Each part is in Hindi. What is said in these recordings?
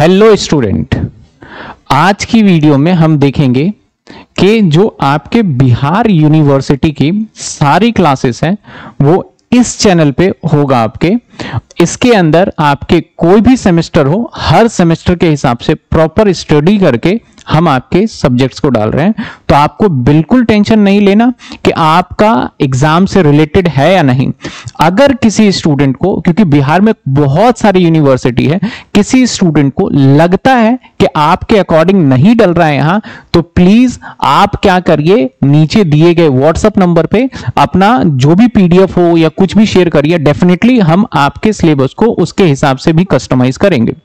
हेलो स्टूडेंट, आज की वीडियो में हम देखेंगे कि जो आपके बिहार यूनिवर्सिटी की सारी क्लासेस हैं वो इस चैनल पे होगा। आपके इसके अंदर आपके कोई भी सेमेस्टर हो, हर सेमेस्टर के हिसाब से प्रॉपर स्टडी करके हम आपके सब्जेक्ट्स को डाल रहे हैं। तो आपको बिल्कुल टेंशन नहीं लेना कि आपका एग्जाम से रिलेटेड है या नहीं। अगर किसी स्टूडेंट को, क्योंकि बिहार में बहुत सारी यूनिवर्सिटी है, किसी स्टूडेंट को लगता है कि आपके अकॉर्डिंग नहीं डल रहा है यहां, तो प्लीज आप क्या करिए, नीचे दिए गए व्हाट्सएप नंबर पे अपना जो भी पीडीएफ हो या कुछ भी शेयर करिए। डेफिनेटली हम आपके सिलेबस को उसके हिसाब से भी कस्टमाइज करेंगे।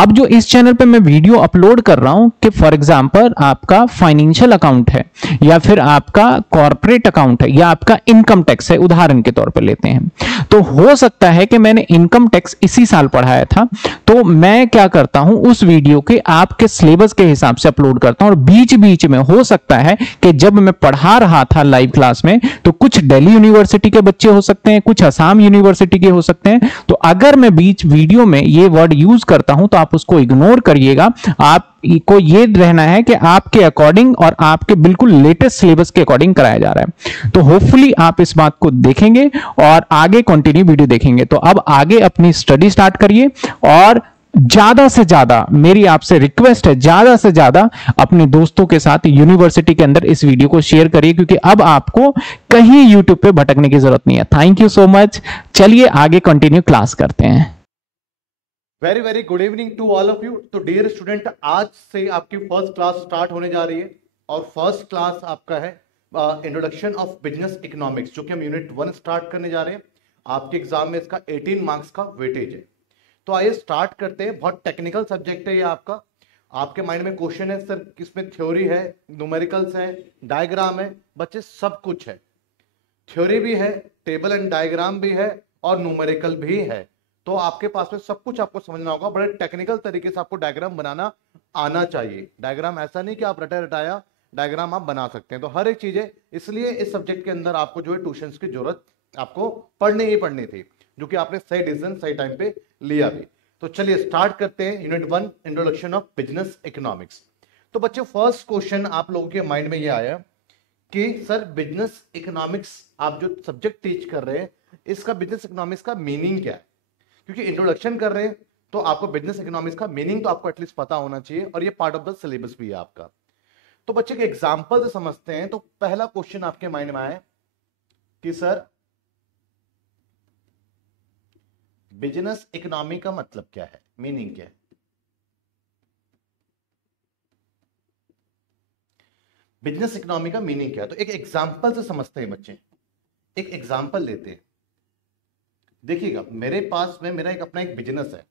अब जो इस चैनल पे मैं वीडियो अपलोड कर रहा हूं कि फॉर एग्जांपल आपका फाइनेंशियल अकाउंट है या फिर आपका कॉर्पोरेट अकाउंट है या आपका इनकम टैक्स है, उदाहरण के तौर पे लेते हैं, तो हो सकता है कि मैंने इनकम टैक्स इसी साल पढ़ाया था, तो मैं क्या करता हूं, उस वीडियो के आपके सिलेबस के हिसाब से अपलोड करता हूं। और बीच बीच में हो सकता है कि जब मैं पढ़ा रहा था लाइव क्लास में, तो कुछ दिल्ली यूनिवर्सिटी के बच्चे हो सकते हैं, कुछ असम यूनिवर्सिटी के हो सकते हैं। तो अगर मैं बीच वीडियो में ये वर्ड यूज करता हूं तो आप उसको इग्नोर करिएगा। आपको ये रहना है कि आपके अकॉर्डिंग और आपके बिल्कुल लेटेस्ट सिलेबस के अकॉर्डिंग कराया जा रहा है। तो होपफुली आप इस बात को देखेंगे और आगे कंटिन्यू वीडियो देखेंगे। तो अब आगे अपनी स्टडी स्टार्ट करिए और ज्यादा से ज्यादा मेरी आपसे रिक्वेस्ट है, ज्यादा से ज्यादा अपने दोस्तों के साथ यूनिवर्सिटी के अंदर इस वीडियो को शेयर करिए, क्योंकि अब आपको कहीं यूट्यूब पे भटकने की जरूरत नहीं है। Thank you so much. चलिए आगे कंटिन्यू क्लास करते हैं। Very very good evening to all of you. तो डियर स्टूडेंट, आज से आपकी फर्स्ट क्लास स्टार्ट होने जा रही है और फर्स्ट क्लास आपका है इंट्रोडक्शन ऑफ बिजनेस इकोनॉमिक्स, जो कि हम यूनिट 1 स्टार्ट करने जा रहे हैं। आपके एग्जाम में इसका 18 मार्क्स का वेटेज है। तो आइए स्टार्ट करते हैं। बहुत टेक्निकल सब्जेक्ट है ये आपका। आपके माइंड में क्वेश्चन है सर, किसमें थ्योरी है, न्यूमेरिकल्स है, डायग्राम है? बच्चे सब कुछ है, थ्योरी भी है, टेबल एंड डायग्राम भी है और न्यूमेरिकल भी है। तो आपके पास में सब कुछ आपको समझना होगा। बड़े टेक्निकल तरीके से आपको डायग्राम बनाना आना चाहिए। डायग्राम ऐसा नहीं कि आप रटा रटाया डायग्राम आप बना सकते हैं। तो हर एक चीज है, इसलिए इस सब्जेक्ट के अंदर आपको जो है ट्यूशंस की जरूरत आपको पढ़नी ही पढ़नी थी, जो कि आपने सही डिसीजन सही टाइम पे लिया भी। तो चलिए स्टार्ट करते हैं unit 1 introduction of business economics. तो बच्चे फर्स्ट क्वेश्चन आप लोगों के माइंड में ये आया कि सर बिजनेस इकोनॉमिक्स आप जो सब्जेक्ट टीच कर रहे हैं, इसका बिजनेस इकोनॉमिक्स का मीनिंग क्या है? क्योंकि इंट्रोडक्शन कर रहे हैं तो आपको बिजनेस इकोनॉमिक्स का मीनिंग तो आपको एटलीस्ट पता होना चाहिए, और ये पार्ट ऑफ द सिलेबस भी है आपका। तो बच्चे के एग्जांपल से समझते हैं। तो पहला क्वेश्चन आपके माइंड में आया कि सर बिजनेस इकोनॉमी का मतलब क्या है, मीनिंग क्या है? बिजनेस इकोनॉमी का मीनिंग क्या है? तो एक एग्जांपल से समझते हैं बच्चे। एक एग्जांपल लेते हैं। देखिएगा, मेरे पास में मेरा अपना एक बिजनेस है,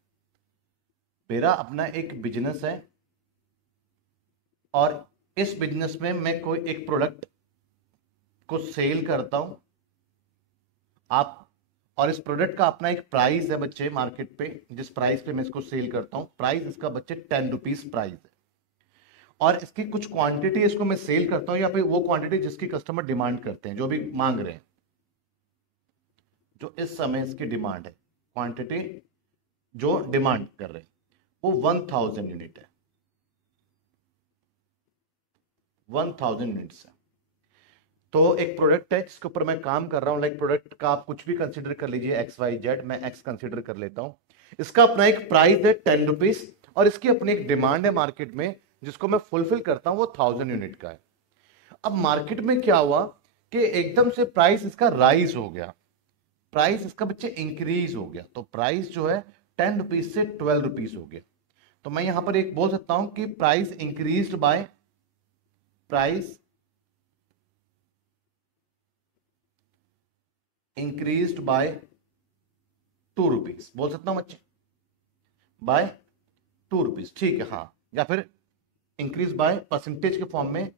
मेरा अपना एक बिजनेस है, और इस बिजनेस में मैं कोई एक प्रोडक्ट को सेल करता हूं आप, और इस प्रोडक्ट का अपना एक प्राइस है बच्चे मार्केट पे। जिस प्राइस पे मैं इसको सेल करता हूं, प्राइस इसका बच्चे 10 रुपीज प्राइस है, और इसकी कुछ क्वांटिटी इसको मैं सेल करता हूं, या फिर वो क्वांटिटी जिसकी कस्टमर डिमांड करते हैं, जो भी मांग रहे हैं, जो इस समय इसकी डिमांड है, क्वांटिटी जो डिमांड कर रहे हैं वो 1000 यूनिट है, 1000 यूनिट्स है। तो एक प्रोडक्ट है जिसके ऊपर मैं काम कर रहा हूं। लाइक प्रोडक्ट का आप कुछ भी कंसीडर कर लीजिए, XYZ, मैं X कंसीडर कर लेता हूं। इसका अपना एक प्राइस है 10 रुपीज, और इसकी अपनी एक डिमांड है मार्केट में, जिसको मैं फुलफिल करता हूं, वो 1000 यूनिट का है। अब मार्केट में क्या हुआ कि एकदम से प्राइस इसका राइज हो गया, प्राइस इसका बच्चे इंक्रीज हो गया। तो प्राइस जो है 10 रुपीज से 12 रुपीज हो गया। तो मैं यहां पर एक बोल सकता हूं कि price increased by, price increased by 2 rupees बोल सकता हूं बच्चे, बाय 2 रुपीज, ठीक है। हाँ, या फिर इंक्रीज बाय परसेंटेज के फॉर्म में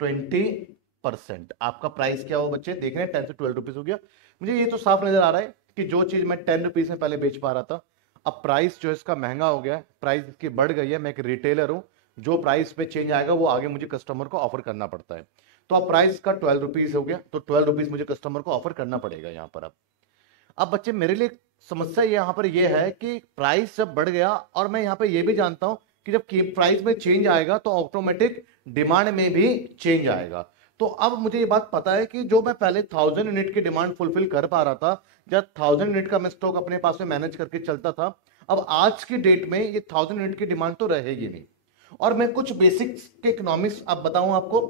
20%। आपका प्राइस क्या हो बच्चे, देख रहे हैं 10 से 12 रुपीज हो गया। मुझे ये तो साफ नजर आ रहा है कि जो चीज मैं 10 रुपीज में पहले बेच पा रहा था, अब प्राइस जो है इसका महंगा हो गया है, प्राइस इसकी बढ़ गई है। मैं एक रिटेलर हूं, जो प्राइस पे चेंज आएगा वो आगे मुझे कस्टमर को ऑफर करना पड़ता है। तो अब प्राइस का 12 रुपीज हो गया, तो 12 रुपीज मुझे कस्टमर को ऑफर करना पड़ेगा यहां पर। अब बच्चे मेरे लिए समस्या यहाँ पर यह है कि प्राइस जब बढ़ गया, और मैं यहाँ पे ये भी जानता हूं कि जब प्राइस में चेंज आएगा तो ऑटोमेटिक डिमांड में भी चेंज आएगा। तो अब मुझे ये बात पता है कि जो मैं पहले 1000 यूनिट की डिमांड फुलफिल कर पा रहा था, जब 1000 यूनिट का मैं स्टॉक अपने पास में मैनेज करके चलता था, अब आज की डेट में ये 1000 यूनिट की डिमांड तो रहेगी नहीं। और मैं कुछ बेसिक्स के इकोनॉमिक्स अब बताऊं आपको,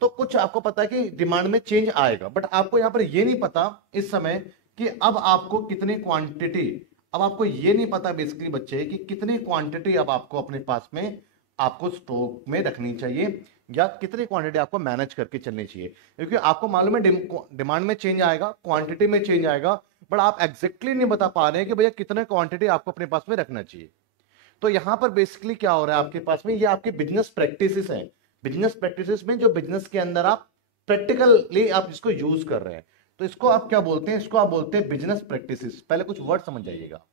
तो कुछ आपको पता है कि डिमांड में चेंज आएगा, बट आपको यहां पर ये नहीं पता इस समय कि अब आपको कितनी क्वांटिटी, अब आपको ये नहीं पता बेसिकली बच्चे कि कितनी क्वांटिटी अब आपको अपने पास में आपको स्टॉक में रखनी चाहिए, या कितनी क्वांटिटी आपको मैनेज करके चलनी चाहिए। क्योंकि आपको मालूम है डिमांड में चेंज आएगा, क्वांटिटी में चेंज आएगा, बट आप एग्जैक्टली नहीं बता पा रहे हैं कि भैया कितने क्वांटिटी आपको अपने पास में रखना चाहिए। तो यहां पर बेसिकली क्या हो रहा है आपके पास में, ये आपकी बिजनेस प्रैक्टिसेस हैं। बिजनेस प्रैक्टिसेस में जो बिजनेस के अंदर आप प्रैक्टिकली आप इसको यूज कर रहे हैं, तो इसको आप क्या बोलते हैं, इसको आप बोलते हैं बिजनेस प्रैक्टिसेस। पहले कुछ वर्ड समझ जाइएगा,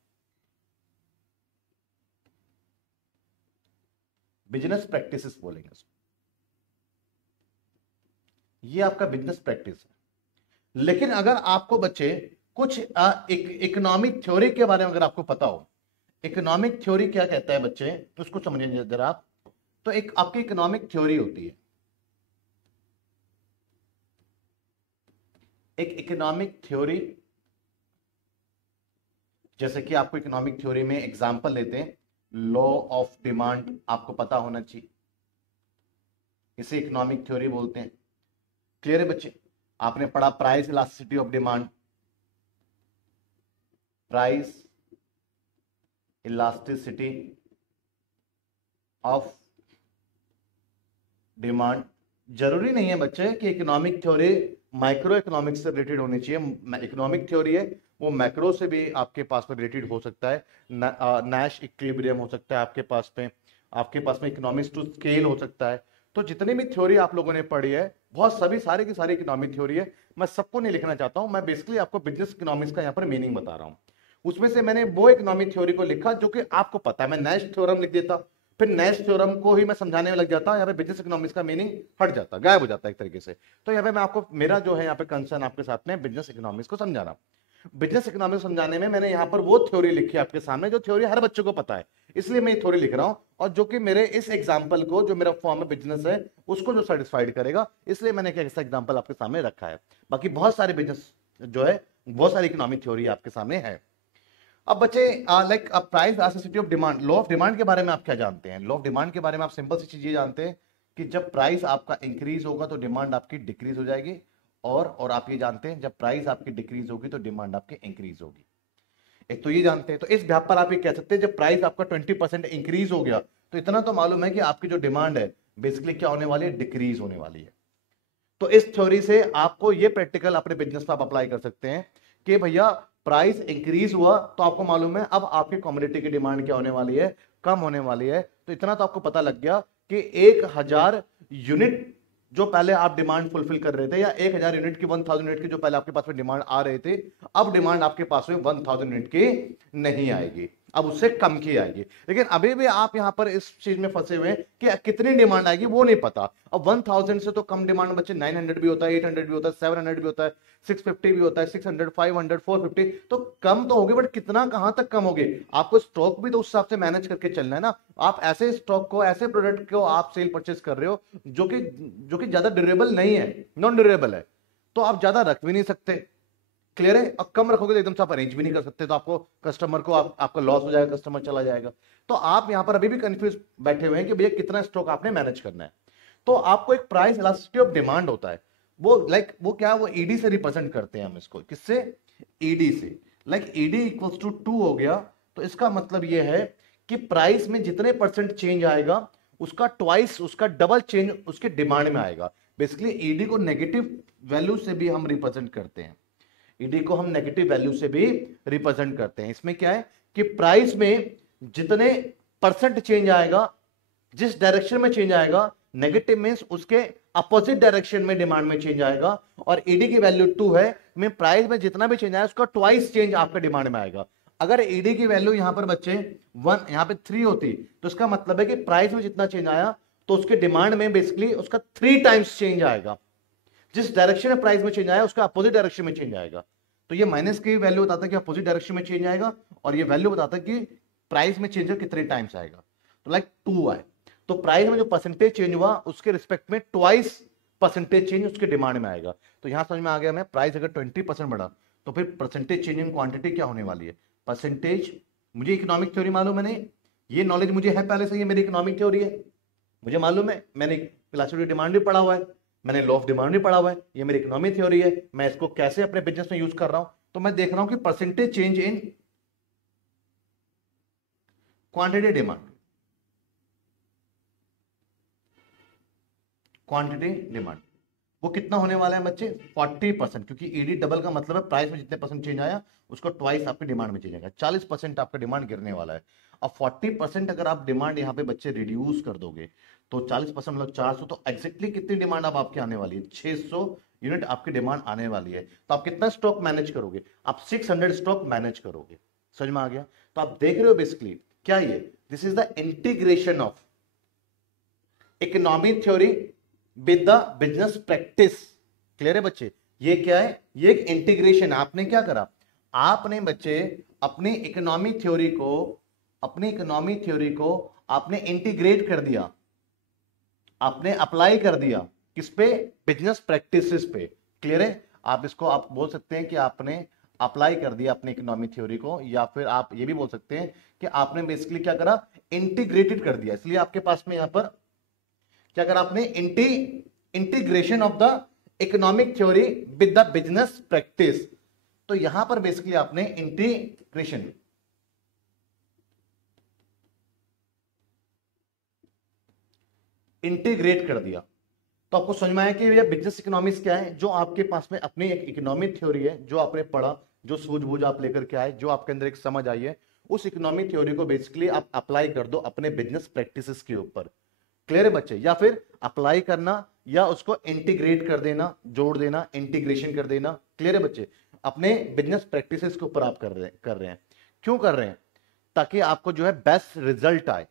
बिजनेस प्रैक्टिसेस बोलेंगे इसको। ये आपका बिजनेस प्रैक्टिस है। लेकिन अगर आपको बच्चे कुछ इकोनॉमिक थ्योरी के बारे में अगर आपको पता हो, इकोनॉमिक थ्योरी क्या कहता है बच्चे, तो उसको समझिए जरा आप। तो एक आपकी इकोनॉमिक थ्योरी होती है, एक इकोनॉमिक थ्योरी, जैसे कि आपको इकोनॉमिक थ्योरी में एग्जांपल लेते हैं, लॉ ऑफ डिमांड आपको पता होना चाहिए, इसे इकोनॉमिक थ्योरी बोलते हैं। क्लियर है बच्चे? आपने पढ़ा price elasticity of demand, price elasticity of demand. जरूरी नहीं है बच्चे कि इकोनॉमिक थ्योरी माइक्रो इकोनॉमिक्स से रिलेटेड होनी चाहिए। इकोनॉमिक थ्योरी है वो मैक्रो से भी आपके पास में रिलेटेड हो सकता है, नैश इक्विलिब्रियम हो सकता है आपके पास में इकोनॉमिक्स टू स्केल हो सकता है। तो जितनी भी थ्योरी आप लोगों ने पढ़ी है, बहुत सभी सारे की सारी इकोनॉमिक थ्योरी है, मैं सबको नहीं लिखना चाहता हूं, मैं बेसिकली आपको बिजनेस इकोनॉमिक्स का यहाँ पर मीनिंग बता रहा हूं। उसमें से मैंने वो इकोनॉमिक थ्योरी को लिखा जो कि आपको पता है। मैं नैश थ्योरम लिख देता, फिर नैश थ्योरम को ही मैं समझाने में लग जाता, यहाँ पे बिजनेस इकोनॉमिक्स का मीनिंग हट जाता, गायब हो जाता एक तरीके से। तो यहाँ पे मैं आपको, मेरा जो है यहाँ पे कंसर्न आपके साथ में बिजनेस इकोनॉमिक्स को समझाना। बिजनेस इकोनॉमिक्स समझाने में मैंने यहाँ पर वो थ्योरी लिखी आपके सामने जो थ्योरी हर बच्चे को पता है, इसलिए मैं ये थ्योरी लिख रहा हूं, और जो कि मेरे इस एग्जांपल को, जो मेरा फॉर्म है बिजनेस है, उसको जो सेटिस्फाइड करेगा, इसलिए मैंने एक ऐसा एग्जांपल आपके सामने रखा है। बाकी बहुत सारे बिजनेस जो है, बहुत सारी इकोनॉमिक थ्योरी आपके सामने है। अब बच्चे like price elasticity of demand, law of demand के बारे में आप क्या जानते हैं? लॉ ऑफ डिमांड के बारे में आप सिंपल सी चीज ये जानते हैं कि जब प्राइस आपका इंक्रीज होगा तो डिमांड आपकी डिक्रीज हो जाएगी, और आप ये जानते हैं जब प्राइस आपकी डिक्रीज होगी तो डिमांड आपकी इंक्रीज होगी। एक तो ये जानते हैं। तो इस व्याप पर आप ये कह सकते हैं जब प्राइस आपका 20% इंक्रीज हो गया तो इतना तो मालूम है कि आपकी जो डिमांड है बेसिकली क्या होने वाली है, डिक्रीज होने वाली है। तो इस थ्योरी से आपको ये प्रैक्टिकल अपने बिजनेस पर आप अप्लाई कर सकते हैं कि भैया प्राइस इंक्रीज हुआ तो आपको मालूम है अब आपकी कमोडिटी की डिमांड क्या होने वाली है, कम होने वाली है। तो इतना तो आपको पता लग गया कि 1000 यूनिट जो पहले आप डिमांड फुलफिल कर रहे थे, या 1000 यूनिट की 1000 यूनिट की जो पहले आपके पास में डिमांड आ रहे थे, अब डिमांड आपके पास में 1000 यूनिट की नहीं आएगी, अब उससे कम की आएगी। लेकिन अभी भी आप यहां पर इस चीज में फंसे हुए हैं कि कितनी डिमांड आएगी वो नहीं पता। अब 1000 से तो कम डिमांड बच्चे 900 भी होता है, 800 भी होता है, 700 भी होता है, 650 भी होता है, 600, 500, 450, तो कम तो होगी, बट कितना कहां तक कम होगी? आपको स्टॉक भी तो उस हिसाब से मैनेज करके चलना है ना। आप ऐसे स्टॉक को, ऐसे प्रोडक्ट को आप सेल परचेस कर रहे हो जो कि ज्यादा ड्यूरेबल नहीं है, नॉन ड्यूरेबल है, तो आप ज्यादा रख भी नहीं सकते। क्लियर है? और कम रखोगे तो एकदम से आप अरेंज भी नहीं कर सकते, तो आपको कस्टमर को आपका लॉस हो जाएगा, कस्टमर चला जाएगा। तो आप यहां पर अभी भी कंफ्यूज बैठे हुए हैं कि भैया कितना स्टॉक आपने मैनेज करना है। तो आपको एक प्राइस इलास्टिसिटी ऑफ डिमांड होता है, वो वो क्या है, वो ईडी से रिप्रेजेंट करते हैं हम इसको। किससे? ईडी से। लाइक ईडी इक्वल्स टू 2 हो गया, तो इसका मतलब ये है कि प्राइस में जितने परसेंट चेंज आएगा उसका ट्वाइस, उसका डबल चेंज उसके डिमांड में आएगा। बेसिकली ईडी को नेगेटिव वैल्यू से भी हम रिप्रेजेंट करते हैं, ईडी को हम नेगेटिव वैल्यू से भी रिप्रेजेंट करते हैं। इसमें क्या है कि प्राइस में जितने परसेंट चेंज आएगा, जिस डायरेक्शन में चेंज आएगा, नेगेटिव मींस उसके अपोजिट डायरेक्शन में डिमांड में चेंज आएगा। और ईडी की वैल्यू 2 है, में प्राइस में जितना भी चेंज आया उसका ट्वाइस चेंज आपके डिमांड में आएगा। अगर ईडी की वैल्यू यहां पर बच्चे 1, यहां पे 3 होती, तो इसका मतलब है कि प्राइस में जितना चेंज आया तो उसके डिमांड में बेसिकली उसका 3 टाइम्स चेंज आएगा। जिस डायरेक्शन में प्राइस में चेंज आया उसका अपोजिट डायरेक्शन में चेंज आएगा। तो ये माइनस की वैल्यू बताता है कि अपोजिट डायरेक्शन में चेंज आएगा, और ये वैल्यू बताता है कि प्राइस में चेंज कितने टाइम्स आएगा। तो लाइक 2 आए, तो प्राइस में जो परसेंटेज चेंज हुआ उसके रिस्पेक्ट में ट्वाइस परसेंटेज चेंज उसके डिमांड में आएगा। तो यहां समझ में आ गया हमें, प्राइस अगर 20% बढ़ा तो फिर परसेंटेज चेंज इन क्वांटिटी क्या होने वाली है, परसेंटेज। मुझे इकोनॉमिक थ्योरी मालूम है, नहीं ये नॉलेज मुझे है पहले से, ये मेरी इकोनॉमिक थ्योरी है, मुझे मालूम है, मैंने क्लासिकल डिमांड भी पढ़ा हुआ है, मैंने लॉ ऑफ डिमांड भी पढ़ा हुआ है, ये मेरी इकोनॉमिक थ्योरी है, मैं इसको कैसे अपने बिजनेस में यूज कर रहा हूं। तो मैं देख रहा हूं कि percentage change in quantity demand, quantity demand वो कितना होने वाला है बच्चे, 40%, क्योंकि ईडी डबल का मतलब है प्राइस में जितने परसेंट चेंज आया उसको ट्वाइस आपकी डिमांड में चेंज आएगा, 40% आपका डिमांड गिरने वाला है। अब 40% अगर आप डिमांड यहाँ पे बच्चे रिड्यूस कर दोगे तो 40% मतलब 400, तो एग्जैक्टली कितनी डिमांड अब आपकी आने वाली है, 600 यूनिट आपकी डिमांड आने वाली है। तो आप कितना स्टॉक मैनेज करोगे, आप 600 स्टॉक मैनेज करोगे। समझ में आ गया। तो आप देख रहे हो बेसिकली क्या ये, this is the integration of economic theory with the business practice. Clear है बच्चे, ये क्या है, ये एक इंटीग्रेशन। आपने क्या करा, आपने बच्चे अपनी इकोनॉमिक थ्योरी को आपने इंटीग्रेट कर दिया, आपने अप्लाई कर दिया किस पे, बिजनेस प्रैक्टिसेस पे। क्लियर है, आप इसको आप बोल सकते हैं कि आपने अप्लाई कर दिया अपनी इकोनॉमिक थ्योरी को, या फिर आप ये भी बोल सकते हैं कि आपने बेसिकली क्या करा, इंटीग्रेटेड कर दिया। इसलिए आपके पास में यहां पर क्या करा आपने, integration of the economic theory with the business practice. तो यहां पर बेसिकली आपने इंटीग्रेट कर दिया। तो आपको समझ में आया कि भैया बिजनेस इकोनॉमिक्स क्या है, जो आपके पास में अपनी एक इकोनॉमिक थ्योरी है, जो आपने पढ़ा, जो सूझबूझ आप लेकर के आए, जो आपके अंदर एक समझ आई है, उस इकोनॉमिक थ्योरी को बेसिकली आप अप्लाई कर दो अपने बिजनेस प्रैक्टिसेस के ऊपर। क्लियर है बच्चे, या फिर अप्लाई करना या उसको इंटीग्रेट कर देना, जोड़ देना, इंटीग्रेशन कर देना। क्लियर है बच्चे, अपने बिजनेस प्रैक्टिसेस के ऊपर आप कर रहे हैं। क्यों कर रहे हैं, ताकि आपको जो है बेस्ट रिजल्ट आए।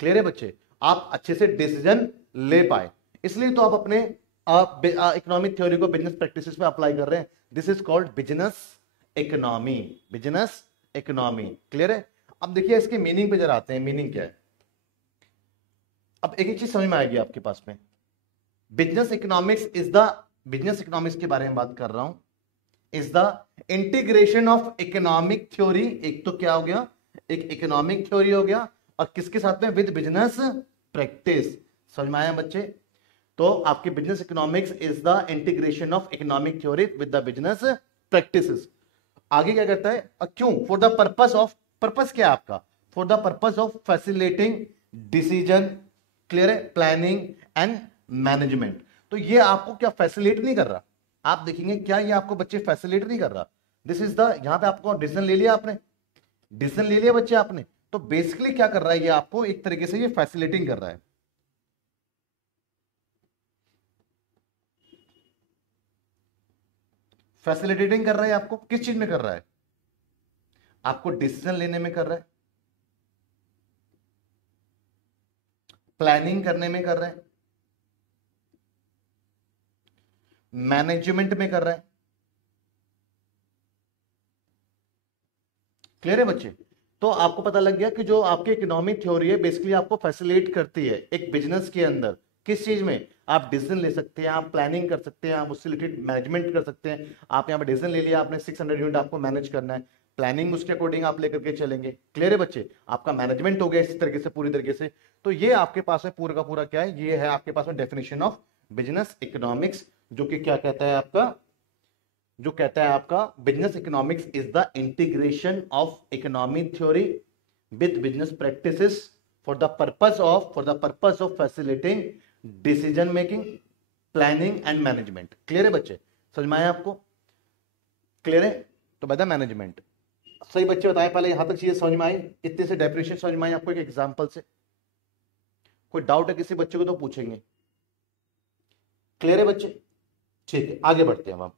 क्लियर है बच्चे, आप अच्छे से डिसीजन ले पाए, इसलिए तो आप अपने इकोनॉमिक थ्योरी को बिजनेस प्रैक्टिसेस में अप्लाई कर रहे हैं। This is called business economy, business economy. Clear है। अब देखिए इसके मीनिंग पे जरा आते हैं, मीनिंग क्या है। अब एक चीज समझ में आएगी आपके पास में, business economics is the, business economics के बारे में बात कर रहा हूं, is the integration of economic theory. एक तो क्या हो गया, एक इकोनॉमिक थ्योरी हो गया, और किसके साथ में, विद बिजनेस प्रैक्टिस। समझ में आया बच्चे। तो आपकी business economics is the integration of economic theory with the business practices. आगे क्या करता है, क्यों, for the purpose of, purpose क्या है आपका, for the purpose of facilitating decision, clear है, प्लानिंग एंड मैनेजमेंट। तो ये आपको क्या फैसिलिटेट नहीं कर रहा, आप देखेंगे क्या ये आपको बच्चे फैसिलिटेट नहीं कर रहा। दिस इज द, यहां पे आपको डिसीजन ले लिया आपने, डिसीजन ले लिया बच्चे आपने, तो बेसिकली क्या कर रहा है ये आपको एक तरीके से ये फैसिलिटेटिंग कर रहा है। फैसिलिटेटिंग कर रहा है आपको, किस चीज में कर रहा है, आपको डिसीजन लेने में कर रहा है, प्लानिंग करने में कर रहा है, मैनेजमेंट में कर रहा है। क्लियर है बच्चे। तो आपको पता लग गया कि जो आपकी इकोनॉमिक थ्योरी है बेसिकली आपको फैसिलिटेट करती है एक बिजनेस के अंदर, किस चीज में, आप डिसीजन ले सकते हैं, आप प्लानिंग कर सकते हैं, आप उससे रिलेटेड मैनेजमेंट कर सकते हैं। आप यहाँ पे डिसीजन ले लिया आपने, 600 यूनिट आपको मैनेज करना है, प्लानिंग उसके अकॉर्डिंग आप लेकर के चलेंगे। क्लियर है बच्चे, आपका मैनेजमेंट हो गया इस तरीके से, पूरी तरीके से। तो ये आपके पास में पूरा का पूरा क्या है, ये है आपके पास में डेफिनेशन ऑफ बिजनेस इकोनॉमिक्स, जो कि क्या कहता है आपका, जो कहता है आपका business economics is the integration of economic theory with business practices for the purpose of facilitating decision making, planning and management. Clear है बच्चे, समझ में आया आपको, क्लियर है। तो बता मैनेजमेंट, सही बच्चे बताएं, पहले यहां तक चीजें समझ में आई, इतने से डेफिनेशन समझ में आई आपको एक एग्जांपल से। कोई डाउट है किसी बच्चे को तो पूछेंगे। क्लियर है बच्चे, ठीक है आगे बढ़ते हैं हम।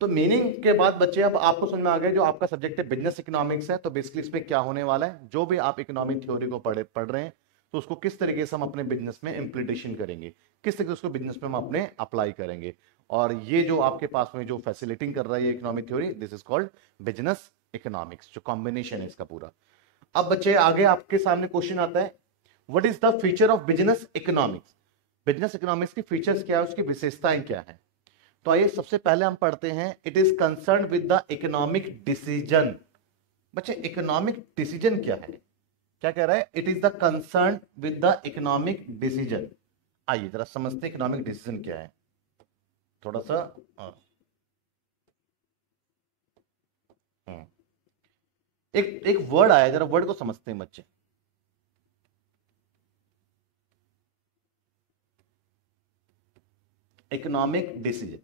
तो मीनिंग के बाद बच्चे अब आपको समझ में आ गया, जो आपका सब्जेक्ट है बिजनेस इकोनॉमिक्स है, तो बेसिकली इसमें क्या होने वाला है, जो भी आप इकोनॉमिक थ्योरी को पढ़ रहे हैं, तो उसको किस तरीके से हम अपने बिजनेस में इंप्लीमेंटेशन करेंगे, किस तरीके से उसको बिजनेस में हम अपने अप्लाई करेंगे। और ये जो आपके पास में जो फैसिलिटिंग कर रहा है ये economic theory, this is called business economics, जो कॉम्बिनेशन है इसका पूरा। अब बच्चे आगे आपके सामने क्वेश्चन आता है, what is the feature of business economics. Business economics की फीचर्स क्या है, उसकी विशेषताएं क्या है। तो आइए सबसे पहले हम पढ़ते हैं, it is concern with the economic decision. बच्चे इकोनॉमिक डिसीजन क्या है, क्या कह रहा है, it is the concern with the economic decision. आइए जरा समझते हैं इकोनॉमिक डिसीजन क्या है, थोड़ा सा एक एक वर्ड आया, जरा वर्ड को समझते हैं बच्चे। इकोनॉमिक डिसीजन,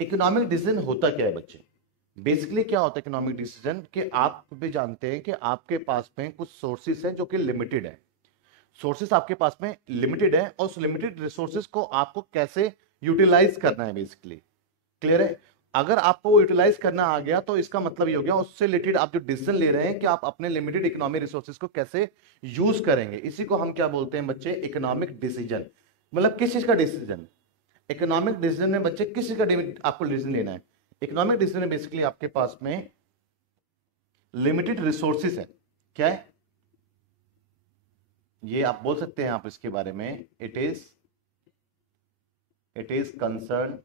इकोनॉमिक डिसीजन होता क्या है बच्चे। बेसिकली क्या होता है इकोनॉमिक डिसीजन, कि आप भी जानते हैं कि आपके पास में कुछ सोर्सेस हैं जो कि लिमिटेड है, सोर्सेस आपके पास में लिमिटेड है, और उस लिमिटेड रिसोर्सेस को आपको कैसे यूटिलाइज करना है बेसिकली। क्लियर है, अगर आपको यूटिलाइज करना आ गया तो इसका मतलब ये हो गया, उससे रिलेटेड आप जो डिसीजन ले रहे हैं कि आप अपने लिमिटेड इकोनॉमिक रिसोर्सेज को कैसे यूज करेंगे, इसी को हम क्या बोलते हैं बच्चे, इकोनॉमिक डिसीजन। मतलब किस चीज का डिसीजन, इकोनॉमिक डिसीजन में बच्चे किस चीज का आपको डिसीजन लेना है। इकोनॉमिक डिसीजन में बेसिकली आपके पास में लिमिटेड रिसोर्सेज है, क्या है ये आप बोल सकते हैं आप इसके बारे में, इट इज कंसर्न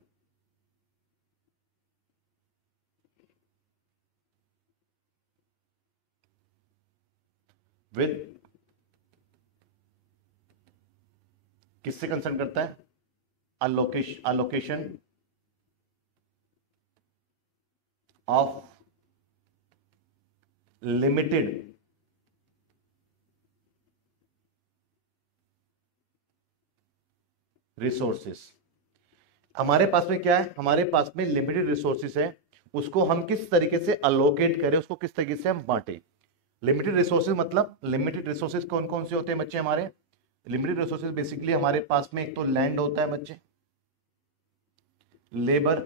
विद, किससे कंसर्न करता है, allocation of limited रिसोर्सेस। हमारे पास में क्या है, हमारे पास में लिमिटेड रिसोर्सेस है, उसको हम किस तरीके से अलोकेट करें, उसको किस तरीके से हम बांटे। लिमिटेड रिसोर्सेज मतलब, लिमिटेड रिसोर्सेज कौन कौन से होते हैं बच्चे हमारे, लिमिटेड रिसोर्सेज बेसिकली हमारे पास में एक तो लैंड होता है बच्चे, लेबर,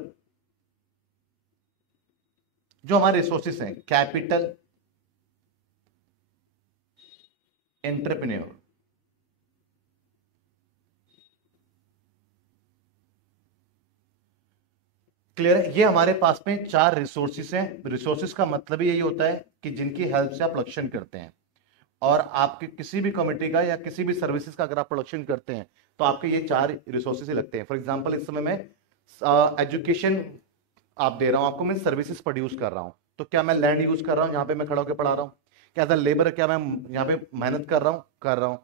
जो हमारे रिसोर्सेस हैं, कैपिटल, एंटरप्रेन्योर। क्लियर है, ये हमारे पास में चार रिसोर्सेस हैं। रिसोर्सेस का मतलब यही होता है कि जिनकी हेल्प से आप प्रोडक्शन करते हैं, और आपके किसी भी कम्युनिटी का या किसी भी सर्विसेज का अगर आप प्रोडक्शन करते हैं तो आपके ये चार रिसोर्सेज ही लगते हैं। फॉर एग्जांपल इस समय मैं एजुकेशन आप दे रहा हूं आपको, मैं सर्विसेज प्रोड्यूस कर रहा हूं, तो क्या मैं लैंड यूज कर रहा हूं, यहाँ पे मैं खड़ा होकर पढ़ा रहा हूँ, क्या एज अ लेबर क्या मैं यहाँ पे मेहनत कर रहा हूँ।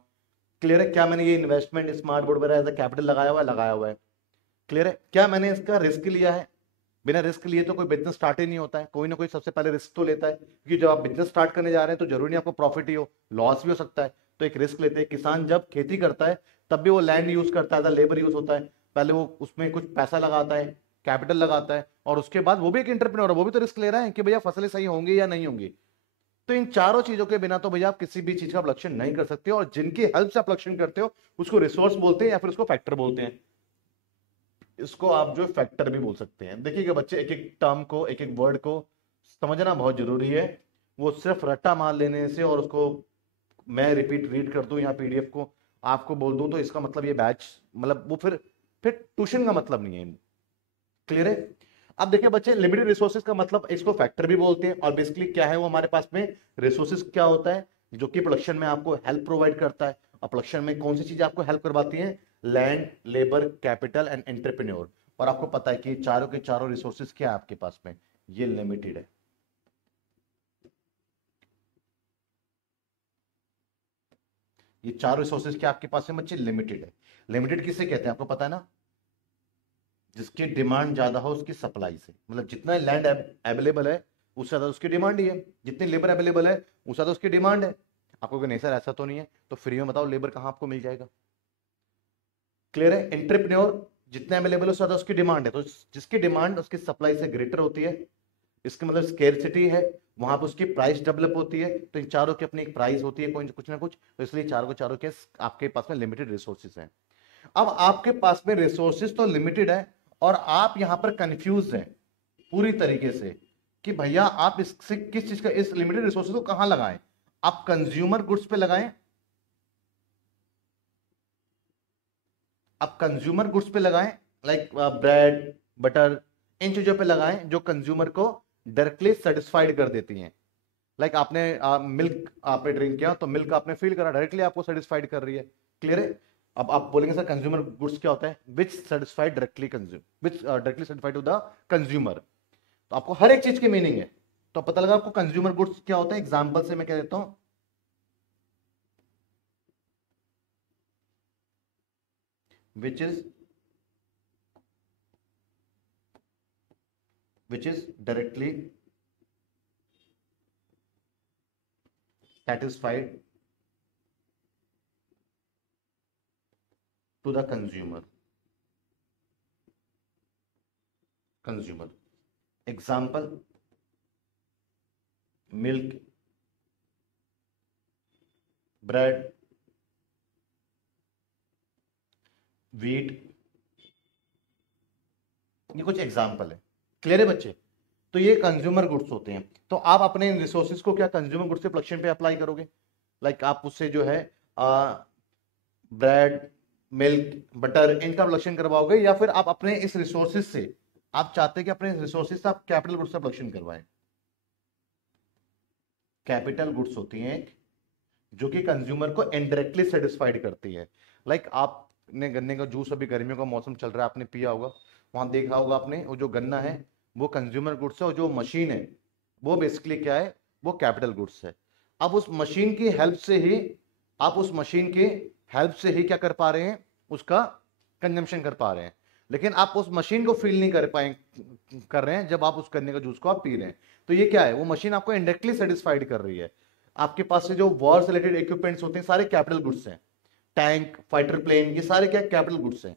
क्लियर है, क्या मैंने ये इन्वेस्टमेंट स्मार्ट बोर्ड वगैरह एज अ कैपिटल लगाया हुआ है। क्लियर है, क्या मैंने इसका रिस्क लिया है, बिना रिस्क लिए तो कोई बिजनेस स्टार्ट ही नहीं होता है, कोई ना कोई सबसे पहले रिस्क तो लेता है, क्योंकि जब आप बिजनेस स्टार्ट करने जा रहे हैं तो जरूरी नहीं आपको प्रॉफिट ही हो, लॉस भी हो सकता है, तो एक रिस्क लेते हैं। किसान जब खेती करता है तब भी वो लैंड यूज करता है, लेबर यूज होता है, पहले वो उसमें कुछ पैसा लगाता है, कैपिटल लगाता है, और उसके बाद वो भी एक एंटरप्रेन्योर है, वो भी तो रिस्क ले रहा है कि भैया फसलें सही होंगी या नहीं होंगी। तो इन चारों चीजों के बिना तो भैया आप किसी भी चीज का प्रोडक्शन नहीं कर सकते, और जिनकी हेल्प से आप प्रोडक्शन करते हो उसको रिसोर्स बोलते हैं या फिर उसको फैक्टर बोलते हैं। इसको आप जो फैक्टर भी बोल सकते हैं। देखिएगा बच्चे, एक एक टर्म को, एक एक वर्ड को समझना बहुत जरूरी है। वो सिर्फ रट्टा मार लेने से और उसको मैं रीड कर दूं या पीडीएफ को आपको बोल दूं तो इसका मतलब ये बैच, मतलब वो फिर ट्यूशन का मतलब नहीं है। क्लियर है, अब देखिए बच्चे, लिमिटेड रिसोर्सेज का मतलब इसको फैक्टर भी बोलते हैं, और बेसिकली क्या है वो हमारे पास में रिसोर्सेज क्या होता है, जो कि प्रोडक्शन में आपको हेल्प प्रोवाइड करता है। और प्रोडक्शन में कौन सी चीज आपको हेल्प करवाती है, land, labour, capital and entrepreneur. और आपको पता है कि चारों के चारों रिसोर्सेज क्या है आपके पास में, ये लिमिटेड है। ये चार रिसोर्सेज क्या आपके पास में बच्चे, लिमिटेड है। लिमिटेड किसे कहते हैं आपको पता है ना, जिसकी डिमांड ज्यादा हो उसकी सप्लाई से, मतलब जितना लैंड अवेलेबल है उससे ज्यादा उसकी डिमांड ही है, जितनी लेबर अवेलेबल है उससे ज्यादा उसकी डिमांड है। आपको नहीं सर ऐसा तो नहीं है, तो फ्री में बताओ लेबर कहां आपको मिल जाएगा। क्लियर है, एंटरप्रेन्योर जितने अवेलेबल है उससे ज्यादा उसकी डिमांड है, तो जिसकी डिमांड उसकी सप्लाई से ग्रेटर होती है, इसका मतलब स्केर्सिटी है, वहां पर उसकी प्राइस डेवलप होती है। तो इन चारों की अपनी एक प्राइस होती है, कोई कुछ ना कुछ, तो इसलिए चारों के आपके पास में लिमिटेड रिसोर्सेज हैं। अब आपके पास में रिसोर्सेज तो लिमिटेड है, और आप यहां पर कंफ्यूज हैं पूरी तरीके से कि भैया आप इससे किस चीज का, इस लिमिटेड रिसोर्सेज को कहां लगाएं। आप कंज्यूमर गुड्स पे लगाएं, आप कंज्यूमर गुड्स पे लगाएं, लाइक ब्रेड, बटर, इन चीजों पे लगाएं जो कंज्यूमर को डायरेक्टली सेटिस्फाइड कर देती हैं। लाइक आपने मिल्क आपने ड्रिंक किया तो मिल्क आपने फील करा, डायरेक्टली आपको सेटिस्फाइड कर रही है। क्लियर है? अब आप बोलेंगे सर कंज्यूमर गुड्स क्या होता है? Which satisfied directly consume, which directly satisfied to the consumer. तो आपको हर एक चीज की मीनिंग है, तो पता लगा आपको कंज्यूमर गुड्स क्या होता है। एग्जांपल से मैं कह देता हूं, which is directly satisfied to the consumer. Example, milk, bread, wheat, ये कुछ एग्जाम्पल है। क्लियर है बच्चे? तो ये कंज्यूमर गुड्स होते हैं। तो आप अपने रिसोर्सेज को क्या कंज्यूमर गुड्स के प्रोडक्शन पे अप्लाई करोगे? लाइक आप उससे जो है ब्रेड, मिल्क, बटर, इनका प्रोडक्शन करवाओगे, या फिर आप अपने इस रिसोर्सेज से आप चाहते हैं कि अपने रिसोर्सेज से आप कैपिटल गुड्स का प्रोडक्शन करवाएं। कैपिटल गुड्स होती हैं जो कि कंज्यूमर को इनडायरेक्टली सेटिस्फाइड करती है। लाइक आपने गन्ने का जूस, अभी गर्मियों का मौसम चल रहा है, आपने पिया होगा, वहां देखा होगा आपने, वो जो गन्ना है वो कंज्यूमर गुड्स है, और जो मशीन है वो बेसिकली क्या है? वो कैपिटल गुड्स है। अब उस मशीन की हेल्प से ही आप उस मशीन की हेल्प से ही क्या कर पा रहे हैं? उसका कंजम्पशन कर पा रहे हैं। लेकिन आप उस मशीन को फील नहीं कर रहे हैं जब आप उस गन्ने का जूस को आप पी रहे हैं। तो ये क्या है? वो मशीन आपको इनडायरेक्टली सेटिस्फाइड कर रही है। आपके पास से जो वॉर से रिलेटेड इक्विपमेंट्स होते हैं सारे कैपिटल गुड्स हैं। टैंक, फाइटर प्लेन, ये सारे क्या कैपिटल गुड्स हैं।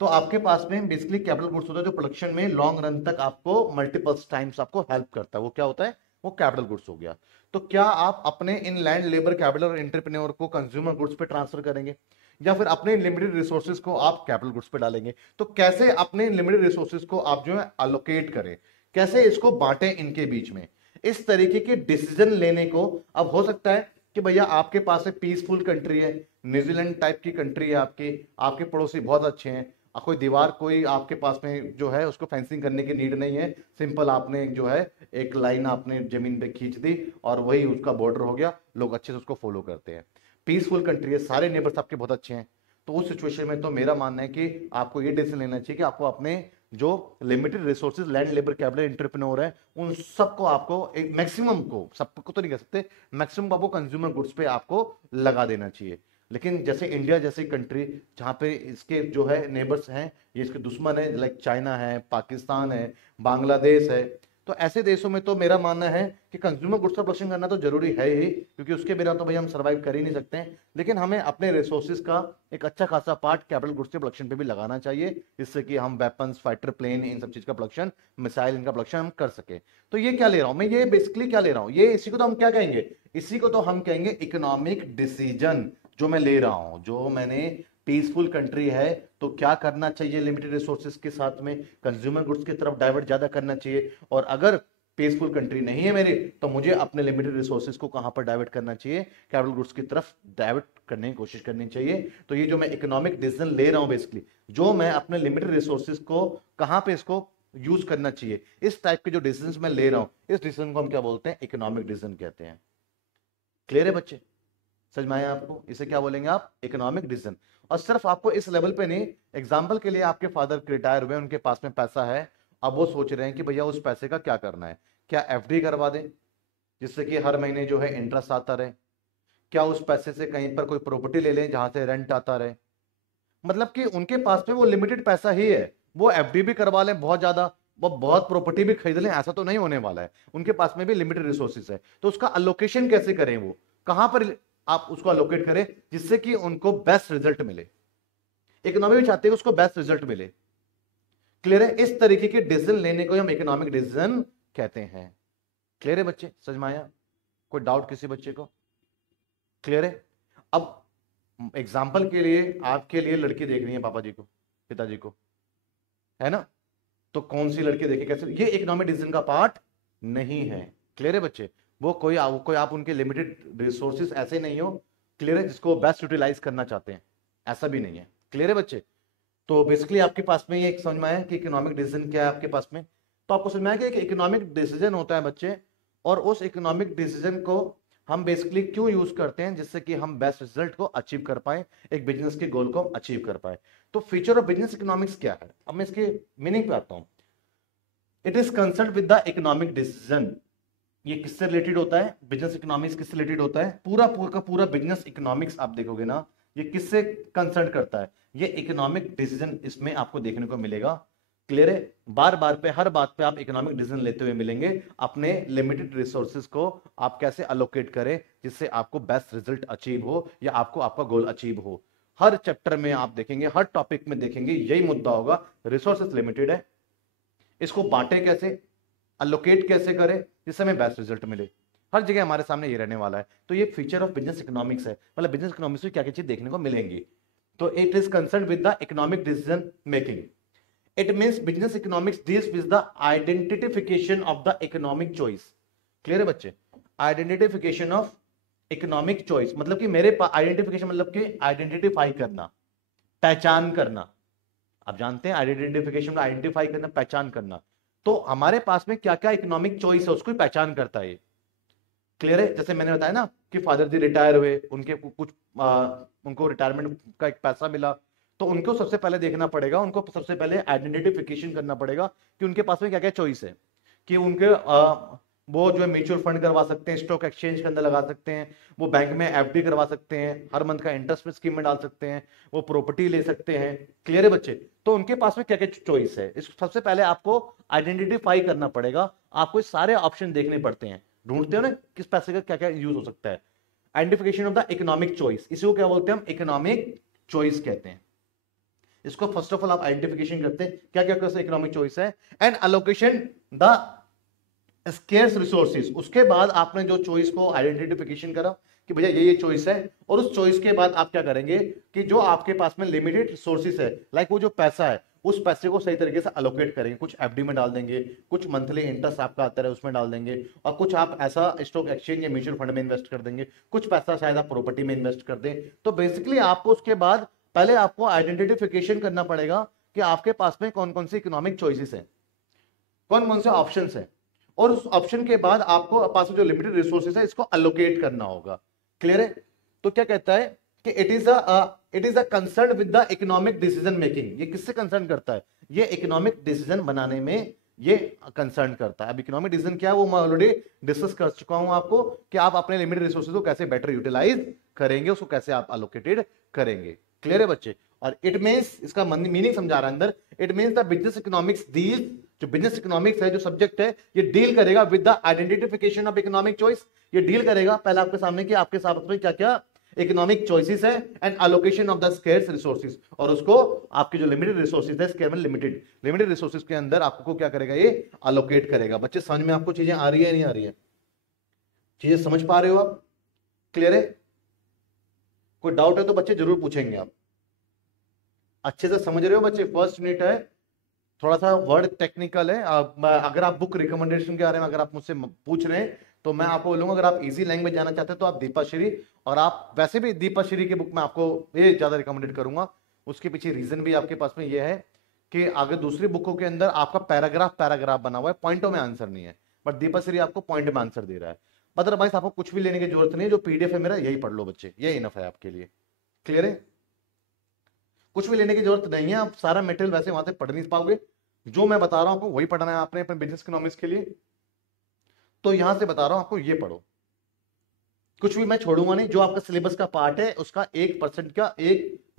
तो आपके पास में बेसिकली कैपिटल गुड्स होता है जो प्रोडक्शन में लॉन्ग रन तक आपको मल्टीपल टाइम्स आपको हेल्प करता है। वो क्या होता है? वो कैपिटल गुड्स हो गया। तो क्या आप अपने इन लैंड, लेबर, कैपिटल और एंटरप्रेन्योर को कंज्यूमर गुड्स पे ट्रांसफर करेंगे, या फिर अपने लिमिटेड रिसोर्सेज को आप कैपिटल गुड्स पे डालेंगे? तो कैसे अपने लिमिटेड रिसोर्सेज को आप जो है अलोकेट करें, कैसे इसको बांटें इनके बीच में, इस तरीके के डिसीजन लेने को। अब हो सकता है कि भैया आपके पास एक पीसफुल कंट्री है, न्यूजीलैंड टाइप की कंट्री है, आपके पड़ोसी बहुत अच्छे हैं, कोई दीवार कोई आपके पास में जो है उसको फेंसिंग करने की नीड नहीं है, सिंपल आपने जो है एक लाइन आपने जमीन पे खींच दी और वही उसका बॉर्डर हो गया, लोग अच्छे से उसको फॉलो करते हैं, पीसफुल कंट्री है, सारे नेबर्स आपके बहुत अच्छे हैं। तो उस सिचुएशन में तो मेरा मानना है कि आपको ये डिसीजन लेना चाहिए कि आपको अपने जो limited resources, land, labour, capital, entrepreneur है, उन सबको आपको एक मैक्सिमम को, सबको तो नहीं कह सकते, मैक्सिमम आपको कंज्यूमर गुड्स पे आपको लगा देना चाहिए। लेकिन जैसे इंडिया जैसी कंट्री जहां पे इसके जो है नेबर्स हैं, ये इसके दुश्मन है, लाइक चाइना है, पाकिस्तान है, बांग्लादेश है, तो ऐसे देशों में तो मेरा मानना है कि कंज्यूमर गुड्स का प्रोडक्शन करना तो जरूरी है ही, क्योंकि उसके बिना तो भाई हम सर्वाइव कर ही नहीं सकते हैं। लेकिन हमें अपने रिसोर्सेज का एक अच्छा खासा पार्ट कैपिटल गुड्स के प्रोडक्शन पे भी लगाना चाहिए, जिससे कि हम वेपन्स, फाइटर प्लेन, इन सब चीज का प्रोडक्शन, मिसाइल, इनका प्रोडक्शन हम कर सके। तो ये क्या ले रहा हूं मैं? ये बेसिकली क्या ले रहा हूं? ये इसी को तो हम क्या कहेंगे? इसी को तो हम कहेंगे इकोनॉमिक डिसीजन। जो मैं ले रहा हूं, जो मैंने पीसफुल कंट्री है तो क्या करना चाहिए? लिमिटेड रिसोर्सेज के साथ में कंज्यूमर गुड्स की तरफ डाइवर्ट ज्यादा करना चाहिए। और अगर पीसफुल कंट्री नहीं है मेरी, तो मुझे अपने लिमिटेड रिसोर्सेज को कहां पर डाइवर्ट करना चाहिए? कैपिटल गुड्स की तरफ डाइवर्ट करने की कोशिश करनी चाहिए। तो ये जो मैं इकोनॉमिक डिसीजन ले रहा हूं, बेसिकली जो मैं अपने लिमिटेड रिसोर्सेज को कहां पे इसको यूज करना चाहिए, इस टाइप के जो डिसीजन मैं ले रहा हूं, इस डिसीजन को हम क्या बोलते हैं? इकोनॉमिक डिसीजन कहते हैं। क्लियर है बच्चे? समझ में आया आपको? इसे क्या बोलेंगे आप? Economic decision. और सिर्फ आपको इस लेवल पे नहीं, एग्जांपल के लिए आपके फादर रिटायर हुए, उनके पास में पैसा है, अब वो सोच रहे हैं कि भैया उस पैसे का क्या करना है। क्या एफडी करवा दें जिससे कि हर महीने जो है इंटरेस्ट आता रहे? क्या उस पैसे से कहीं पर कोई प्रॉपर्टी ले लें जहां से रेंट आता रहे? मतलब कि उनके पास में वो लिमिटेड पैसा ही है, वो एफडी भी करवा लें बहुत ज्यादा, वो बहुत प्रॉपर्टी भी खरीद लें, ऐसा तो नहीं होने वाला है। उनके पास में भी लिमिटेड रिसोर्सेज है, तो उसका अलोकेशन कैसे करें? वो कहां पर आप उसको अलोकेट करें जिससे कि उनको बेस्ट रिजल्ट मिले? इकोनॉमी भी चाहते हैं उसको बेस्ट रिजल्ट मिले। क्लियर है? इस तरीके के डिसीजन लेने को हम इकोनॉमिक डिसीजन कहते हैं। क्लियर है बच्चे? समझ में आया? कोई डाउट किसी बच्चे को? क्लियर है? अब एग्जाम्पल के लिए आपके लिए लड़की देख रही है पापा जी को, पिताजी को, है ना? तो कौन सी लड़की देखे कैसे? ये इकोनॉमिक डिसीजन का पार्ट नहीं है। क्लियर है बच्चे? वो कोई आप उनके लिमिटेड रिसोर्सेज ऐसे नहीं हो, क्लियर है, जिसको बेस्ट यूटिलाइज करना चाहते हैं, ऐसा भी नहीं है। क्लियर है बच्चे? तो बेसिकली आपके पास में ये एक समझ में आया कि इकोनॉमिक डिसीजन क्या है आपके पास में। तो आपको समझ में आया कि एक इकोनॉमिक डिसीजन होता है बच्चे, और उस इकोनॉमिक डिसीजन को हम बेसिकली क्यों यूज करते हैं, जिससे कि हम बेस्ट रिजल्ट को अचीव कर पाए, एक बिजनेस के गोल को हम अचीव कर पाए। तो फ्यूचर ऑफ बिजनेस इकोनॉमिक्स क्या है, अब मैं इसके मीनिंग पे आता हूं। It is concern with the economic decision. ये किससे रिलेटेड होता है, बिजनेस इकोनॉमिक्स किससे रिलेटेड होता है, पूरा पूरा का पूरा बिजनेस इकोनॉमिक्स आप देखोगे ना, ये किससे कंसर्न करता है, ये इकोनॉमिक डिसीजन इसमें आपको देखने को मिलेगा। क्लियर है? बार बार पे हर बात पे आप इकोनॉमिक डिसीजन लेते हुए मिलेंगे, अपने लिमिटेड रिसोर्सेज को आप कैसे अलोकेट करें जिससे आपको बेस्ट रिजल्ट अचीव हो या आपको आपका गोल अचीव हो। हर चैप्टर में आप देखेंगे, हर टॉपिक में देखेंगे, यही मुद्दा होगा, रिसोर्सेज लिमिटेड है, इसको बांटे कैसे, अलोकेट कैसे करें जिससे हमें बेस्ट रिजल्ट मिले। हर जगह हमारे सामने ये रहने वाला है। तो ये फीचर ऑफ बिजनेस इकोनॉमिक्स है, मतलब बिजनेस इकोनॉमिक्स में क्या क्या चीज देखने को मिलेंगी। तो it is concern with the economic decision making. It means business economics deals with the identification of the economic choice. Clear है बच्चे? आइडेंटिफिकेशन ऑफ इकोनॉमिक चॉइस मतलब कि मेरे पास आइडेंटिफिकेशन मतलब कि आइडेंटिफाई करना, पहचान करना। आप जानते हैं आइडेंटिफिकेशन में आइडेंटिफाई करना, पहचान करना। तो हमारे पास में क्या क्या इकोनॉमिक चॉइस है उसको पहचान करता है। क्लियर है? जैसे मैंने बताया ना कि फादर जी रिटायर हुए, उनके कुछ उनको रिटायरमेंट का एक पैसा मिला, तो उनको सबसे पहले देखना पड़ेगा, उनको सबसे पहले आइडेंटिफिकेशन करना पड़ेगा कि उनके पास में क्या क्या चॉइस है। कि उनके वो जो है म्यूचुअल फंड करवा सकते हैं, स्टॉक एक्सचेंज के अंदर लगा सकते हैं, वो बैंक में एफडी करवा सकते हैं, हर मंथ का इंटरेस्ट स्कीम में डाल सकते हैं, वो प्रॉपर्टी ले सकते हैं। क्लियर है बच्चे? तो उनके पास में क्या क्या चॉइस है, इस सबसे पहले आपको आइडेंटिफाई करना पड़ेगा। आपको सारे ऑप्शन देखने पड़ते हैं, ढूंढते हो ना किस पैसे का क्या क्या यूज हो सकता है। Identification of the economic choice, इसी को क्या बोलते हैं हम, इकोनॉमिक चॉइस कहते हैं। इसको फर्स्ट ऑफ ऑल आप आइडेंटिफिकेशन करते हैं क्या क्या कैसे इकोनॉमिक चॉइस है, and allocation the scarce resources. उसके बाद आपने जो चॉइस को आइडेंटिफिकेशन करा कि भैया ये चॉइस है, और उस चॉइस के बाद आप क्या करेंगे कि जो आपके पास में लिमिटेड रिसोर्सेज है, लाइक वो जो पैसा है, उस पैसे को सही तरीके से अलोकेट करेंगे। कुछ एफडी में डाल देंगे, कुछ मंथली इंटरेस्ट आपका आता है उसमें डाल देंगे, और कुछ आप ऐसा स्टॉक एक्सचेंज या म्यूचुअल फंड में इन्वेस्ट कर देंगे, कुछ पैसा शायद आप प्रॉपर्टी में इन्वेस्ट कर दें। तो बेसिकली आपको उसके बाद पहले आपको आइडेंटिफिकेशन करना पड़ेगा कि आपके पास में कौन कौन सी इकोनॉमिक चॉइसेस है, कौन कौन से ऑप्शंस है, और उस ऑप्शन के बाद आपको पास में जो लिमिटेड रिसोर्सेज है इसको अलोकेट करना होगा। क्लियर है? तो क्या कहता है कि it is a concern with the economic decision making. ये किससे कंसर्न करता है, ये इकोनॉमिक डिसीजन बनाने में ये कंसर्न करता है। अब इकोनॉमिक डिसीजन क्या है वो मैं ऑलरेडी डिस्कस कर चुका हूं आपको, कि आप अपने लिमिटेड रिसोर्सेज को कैसे बेटर यूटिलाइज करेंगे, उसको कैसे आप अलोकेटेड करेंगे। क्लियर है बच्चे? और इट मींस, इसका मीनिंग समझा रहा है अंदर, it means the business economics deal, जो बिजनेस इकोनॉमिक्स है जो सब्जेक्ट है, ये डील करेगा with the identification of economic choice. ये डील करेगा पहले आपके सामने कि आपके साथ में क्या क्या इकोनॉमिक चॉइसेस है, and allocation of the scarce resources, और उसको आपके जो लिमिटेड रिसोर्सेज है, स्केयर में लिमिटेड रिसोर्सेज के अंदर आपको क्या करेगा, ये अलोकेट करेगा। बच्चे समझ में आपको चीजें आ रही है नहीं आ रही है, चीजें समझ पा रहे हो आप? क्लियर है? कोई डाउट है तो बच्चे जरूर पूछेंगे आप। अच्छे से समझ रहे हो बच्चे? फर्स्ट यूनिट है, थोड़ा सा वर्ड टेक्निकल है। अगर आप बुक रिकमेंडेशन के बारे में अगर आप मुझसे पूछ रहे हैं तो मैं आपको बोलूंगा, अगर आप इजी लैंग्वेज जाना चाहते हैं तो आप दीपाश्री, और आप वैसे भी दीपाश्री की बुक में आपको ये ज्यादा रिकमेंडेड करूंगा। उसके पीछे रीजन भी आपके पास में ये है कि अगर दूसरी बुकों के अंदर आपका पैराग्राफ बना हुआ है, पॉइंटों में आंसर नहीं है, बट दीपाश्री आपको पॉइंट में आंसर दे रहा है। अदरवाइज आपको कुछ भी लेने की जरूरत नहीं है, जो पीडीएफ है मेरा यही पढ़ लो बच्चे, ये इनफ है आपके लिए। क्लियर है? कुछ भी लेने की जरूरत नहीं है, आप सारा मटेरियल वैसे वहां से पढ़ नहीं पाओगे, जो मैं बता रहा हूं आपको वही पढ़ना है आपने अपने बिजनेस इकोनॉमिक्स के लिए। तो यहां से बता रहा हूं आपको, ये पढ़ो, कुछ भी मैं छोड़ूंगा नहीं। जो आपका सिलेबस का पार्ट है उसका 1% का,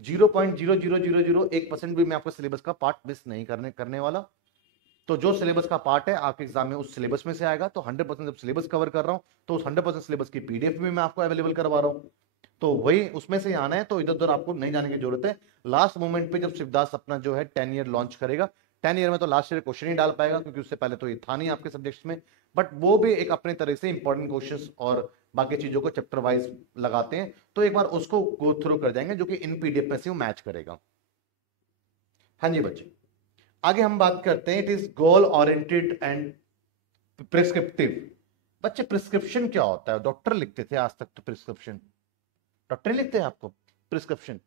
0.00001% भी मैं आपको सिलेबस का पार्ट मिस नहीं करने वाला। तो जो सिलेबस का पार्ट है आपके एग्जाम में उस सिलेबस में से आएगा। तो 100% जब सिलेबस कवर कर रहा हूं तो उस 100% सिलेबस की पीडीएफ भी मैं आपको अवेलेबल करवा रहा हूं, तो वही उसमें से आना है। तो इधर उधर आपको नहीं जाने की जरूरत है। लास्ट मोमेंट पे जब शिवदास अपना जो है 10 ईयर लॉन्च करेगा, 10 ईयर में तो लास्ट ईयर क्वेश्चन ही डाल पाएगा, क्योंकि उससे पहले तो ये था नहीं आपके सब्जेक्ट्स में, बट वो भी एक अपने तरह से इंपॉर्टेंट क्वेश्चंस और बाकी चीजों को चैप्टर वाइज लगाते हैं। तो एक बार उसको गो थ्रू कर जाएंगे, जो कि इन पीडीएफ में से वो मैच करेगा। हाँ जी बच्चे, आगे हम बात करते हैं, it is goal oriented and prescriptive. बच्चे प्रिस्क्रिप्शन क्या होता है? डॉक्टर लिखते थे आज तक तो प्रिस्क्रिप्शन, डॉक्टर लिखते हैं आपको प्रिस्क्रिप्शन।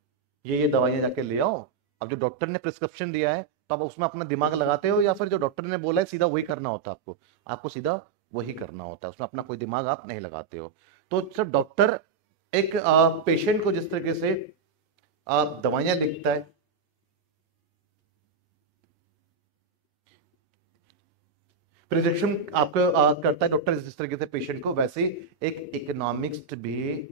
ये दवाइयां जाके ले आओ। अब जो डॉक्टर ने प्रिस्क्रिप्शन दिया है तो आप उसमें अपना दिमाग लगाते हो, या फिर जो डॉक्टर ने बोला है सीधा वही करना होता है आपको? आपको सीधा वही करना होता है, उसमें अपना कोई दिमाग आप नहीं लगाते हो। तो सिर्फ डॉक्टर एक पेशेंट को जिस तरीके से दवाइयां लिखता है, प्रिस्क्रिप्शन आपको करता है डॉक्टर जिस तरीके से पेशेंट को, वैसे ही एक इकोनॉमिक्स भी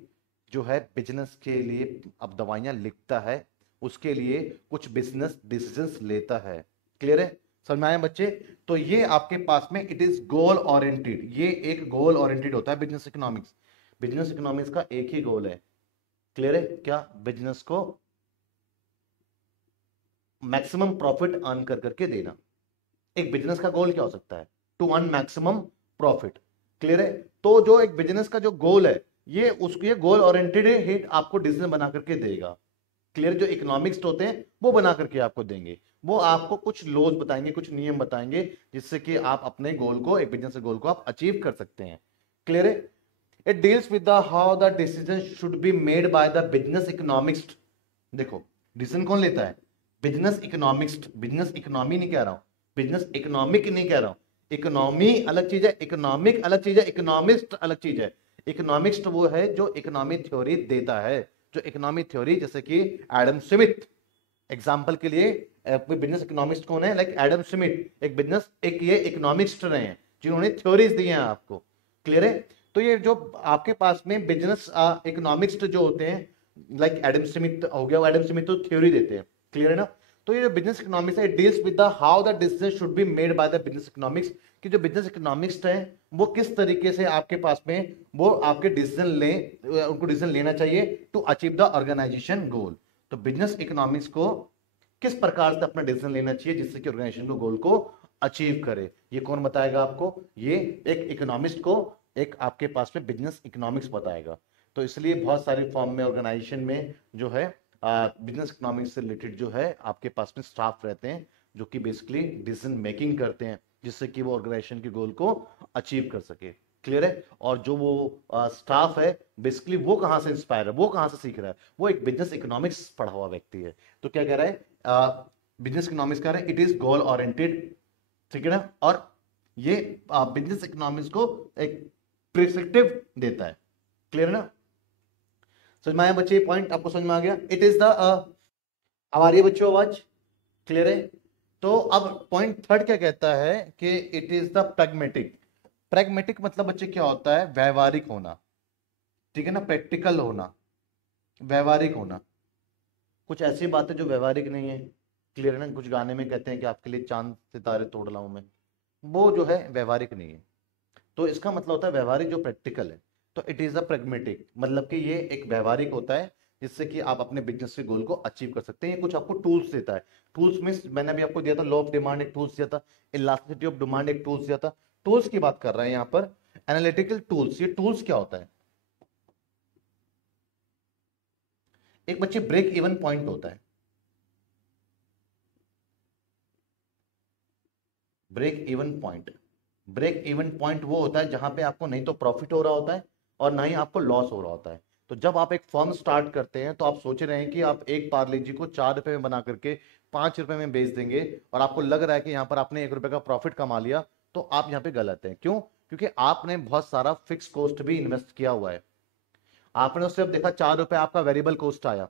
जो है बिजनेस के लिए अब दवाइयां लिखता है, उसके लिए कुछ बिजनेस डिसीजंस लेता है। क्लियर है? समझ में आया बच्चे? तो ये आपके पास में इट इज गोल ओरिएंटेड, ये एक गोल ओरिएंटेड होता है बिजनेस इकोनॉमिक्स। बिजनेस इकोनॉमिक्स का एक ही गोल है। क्लियर है? क्या? बिजनेस को मैक्सिमम प्रॉफिट अर्न कर करके देना। एक बिजनेस का गोल क्या हो सकता है? To earn maximum profit. Clear है? तो जो एक बिजनेस का जो गोल है, ये गोल ओरिएंटेड हिट आपको डिसीजन बना करके देगा। क्लियर? जो इकोनॉमिक्स होते हैं वो बना करके आपको देंगे, वो आपको कुछ लॉज बताएंगे, कुछ नियम बताएंगे, जिससे कि आप अपने गोल को, एक बिजनेस गोल को आप अचीव कर सकते हैं। क्लियर है? It deals with the how the decision should be made by the business economics. देखो, डिसीजन कौन लेता है? Business economics. बिजनेस इकोनॉमी नहीं कह रहा हूं, बिजनेस इकोनॉमिक नहीं कह रहा हूं। इकोनॉमी अलग चीज है, इकोनॉमिक अलग चीज है, इकोनॉमिस्ट अलग चीज है। इकोनॉमिक्स वो है जो इकोनॉमी थ्योरी देता है, जो इकोनॉमी थ्योरी, जैसे कि एडम स्मिथ एग्जांपल के लिए, बिजनेस इकोनॉमिस्ट कौन है? लाइक एडम स्मिथ एक बिजनेस, एक ये इकोनॉमिस्ट रहे हैं जिन्होंने थ्योरीज दी हैं आपको। क्लियर है? तो ये जो आपके पास में बिजनेस इकोनॉमिस्ट जो होते हैं, लाइक एडम स्मिथ हो गया, एडम स्मिथ तो थ्योरी देते हैं। क्लियर है ना? तो ये जो बिजनेस इकोनॉमिक्स है, it deals with the how the decision should be made by the business economics, कि जो बिजनेस इकोनॉमिक्स है वो किस तरीके से आपके पास में वो आपके डिसीजन लें, उनको डिसीजन लेना चाहिए टू अचीव द ऑर्गेनाइजेशन गोल। तो बिजनेस इकोनॉमिक्स को किस प्रकार से अपना डिसीजन लेना चाहिए जिससे कि ऑर्गेनाइजेशन को गोल को अचीव करे, ये कौन बताएगा आपको? ये एक इकोनॉमिस्ट को एक आपके पास में बिजनेस इकोनॉमिक्स बताएगा। तो इसलिए बहुत सारी फॉर्म में, ऑर्गेनाइजेशन में जो है बिजनेस इकोनॉमिक्स से रिलेटेड जो है आपके पास में स्टाफ रहते हैं, जो कि बेसिकली डिसीजन मेकिंग करते हैं, जिससे कि वो ऑर्गेनाइजेशन के गोल को अचीव कर सके। क्लियर है? और जो वो स्टाफ है, बेसिकली वो कहां से इंस्पायर है, वो कहां से सीख रहा है? वो एक बिजनेस इकोनॉमिक्स पढ़ा हुआ व्यक्ति है। तो क्या कह रहा है बिजनेस इकोनॉमिक्स? कह रहा है इट इज गोल ओरिएंटेड। ठीक है ना? और ये बिजनेस इकोनॉमिक्स को एक प्रिस्क्रिप्टिव देता है। क्लियर है ना? समझ में आया बच्चे? पॉइंट आपको समझ में आ गया? इट इज द, अब आ रही है बच्चों आवाज? क्लियर है? तो अब पॉइंट थर्ड क्या कहता है कि it is the pragmatic. Pragmatic मतलब बच्चे क्या होता है? व्यवहारिक होना। ठीक है ना? प्रैक्टिकल होना, व्यवहारिक होना। कुछ ऐसी बातें जो व्यवहारिक नहीं है। क्लियर है ना? कुछ गाने में कहते हैं कि आपके लिए चांद सितारे तोड़ लाऊं मैं, वो जो है व्यवहारिक नहीं है। तो इसका मतलब होता है व्यवहारिक, जो प्रैक्टिकल है। तो इट इज अ प्रैग्मेटिक, मतलब कि ये एक व्यवहारिक होता है, जिससे कि आप अपने बिजनेस के गोल को अचीव कर सकते हैं। ये कुछ आपको टूल्स देता है। टूल्स में मैंने अभी आपको दिया था, लॉ ऑफ डिमांड एक टूल्स दिया था, इलास्टिसिटी ऑफ डिमांड एक टूल्स दिया था। टूल्स की बात कर रहे हैं यहाँ पर, एनालिटिकल टूल्स। ये टूल्स क्या होता है? एक बच्चे ब्रेक इवन पॉइंट होता है। Break even point, break even point वो होता है जहां पे आपको नहीं तो प्रॉफिट हो रहा होता है और ना ही आपको लॉस हो रहा होता है। तो जब आप एक फर्म स्टार्ट करते हैं तो आप सोच रहे हैं कि आप एक पार्ले जी को 4 रुपए में बना करके 5 रुपए में बेच देंगे, और आपको लग रहा है कि यहाँ पर आपने 1 रुपए का प्रॉफिट कमा लिया, तो आप यहाँ पे गलत हैं। क्यों? क्योंकि आपने बहुत सारा फिक्स कॉस्ट भी इन्वेस्ट किया हुआ है। आपने उससे अब देखा 4 रुपए आपका वेरिएबल कॉस्ट आया,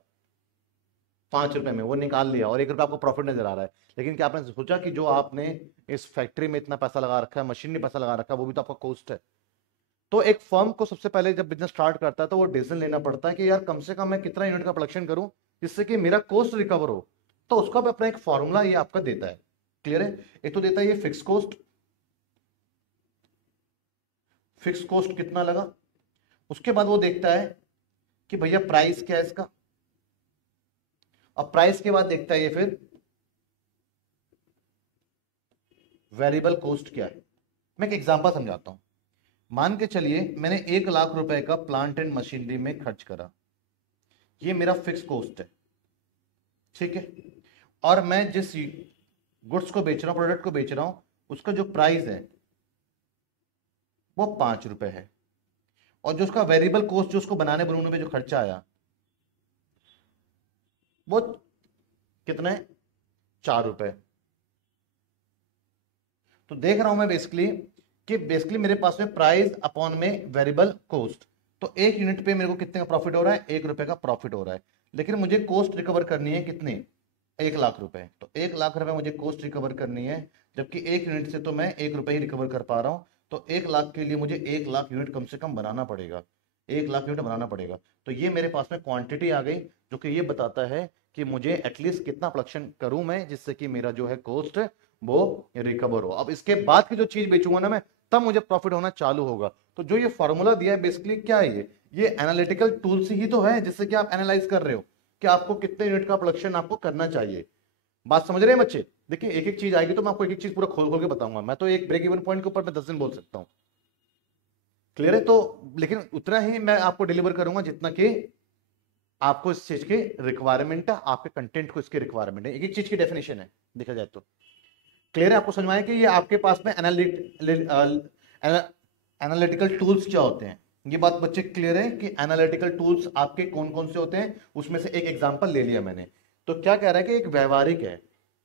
5 रुपए में वो निकाल लिया, और 1 रुपए आपको प्रॉफिट नजर आ रहा है। लेकिन क्या आपने सोचा कि जो आपने इस फैक्ट्री में इतना पैसा लगा रखा है, मशीन में पैसा लगा रखा है, वो भी तो आपका कॉस्ट है। तो एक फर्म को सबसे पहले जब बिजनेस स्टार्ट करता है तो वो डिसीजन लेना पड़ता है कि यार कम से कम मैं कितना यूनिट का प्रोडक्शन करूं जिससे कि मेरा कॉस्ट रिकवर हो। तो उसका भी अपना एक फॉर्मूला ये आपका देता है। क्लियर है? एक तो देता है ये फिक्स कॉस्ट, फिक्स कॉस्ट कितना लगा। उसके बाद वो देखता है कि भैया प्राइस क्या है इसका। अब प्राइस के बाद देखता है ये फिर वेरिएबल कॉस्ट क्या है। मैं एक एग्जांपल समझाता हूं। मान के चलिए मैंने 1 लाख रुपए का प्लांट एंड मशीनरी में खर्च करा, ये मेरा फिक्स कॉस्ट है। ठीक है? और मैं जिस गुड्स को बेच रहा हूं, प्रोडक्ट को बेच रहा हूं, उसका जो प्राइस है वो 5 रुपए है, और जो उसका वेरिएबल कॉस्ट, जो उसको बनाने बनाने में जो खर्चा आया, वो कितने, 4 रुपए। तो देख रहा हूं मैं बेसिकली कि बेसिकली मेरे पास में प्राइस अपॉन में वेरिएबल कॉस्ट, तो 1 यूनिट पे मेरे को कितने का प्रॉफिट हो रहा है, 1 रुपए का प्रॉफिट हो रहा है। लेकिन मुझे कॉस्ट रिकवर करनी है कितनी, 1 लाख रुपए। तो 1 लाख रुपए मुझे कॉस्ट रिकवर करनी है, जबकि 1 यूनिट से तो मैं 1 रुपए ही रिकवर कर पा रहा हूं। तो 1 लाख के लिए मुझे 1 लाख यूनिट कम से कम बनाना पड़ेगा, 1 लाख यूनिट बनाना पड़ेगा। तो ये मेरे पास में क्वांटिटी आ गई, जो कि ये बताता है कि मुझे एटलीस्ट कितना प्रोडक्शन करूं मैं, जिससे कि मेरा जो है कॉस्ट वो रिकवर हो। अब इसके बाद की जो चीज बेचूंगा ना मैं, तब मुझे प्रॉफिट होना चालू होगा। तो जो ये फॉर्मूला दिया है बेसिकली क्या है, ये एनालिटिकल टूल्स ही तो है, जिससे कि आप एनालाइज कर रहे हो कि आपको कितने यूनिट का प्रोडक्शन आपको करना चाहिए। बात समझ रहे हैं बच्चे? देखिए एक एक चीज आएगी तो मैं आपको एक एक चीज पूरा खोल खोल के बताऊंगा। मैं तो एक ब्रेक इवन पॉइंट के ऊपर मैं 10 दिन बोल सकता हूं, क्लियर है? तो लेकिन उतना ही मैं आपको डिलीवर करूंगा जितना कि आपको इस चीज की रिक्वायरमेंट है, आपके कंटेंट को इसकी रिक्वायरमेंट है। एक एक चीज की डेफिनेशन है देखा जाए तो। क्लियर है? आपको समझ में आया कि ये आपके पास में एनालिटिकल टूल्स क्या होते हैं? ये बात बच्चे क्लियर है कि एनालिटिकल टूल्स आपके कौन कौन से होते हैं? उसमें से एक एग्जांपल ले लिया मैंने। तो क्या कह रहा है कि एक व्यवहारिक है,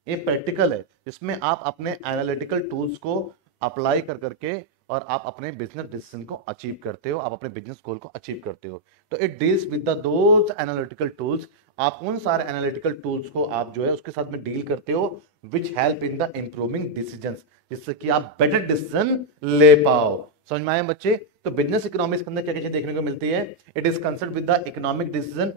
ये प्रैक्टिकल है, जिसमें आप अपने एनालिटिकल टूल्स को अप्लाई कर करके और आप अपने बिजनेस डिसीजन को अचीव करते हो, आप अपने बिजनेस गोल को अचीव करते हो। तो it deals with the those analytical tools. आप उन सारे एनालिटिकल टूल्स को आप जो है उसके साथ में डील करते हो which help in the improving decisions, जिससे कि आप बेटर डिसीजन ले पाओ। समझ में आए बच्चे? तो बिजनेस इकोनॉमिक्स के अंदर क्या क्या चीज देखने को मिलती है? It is concern with the economic decision,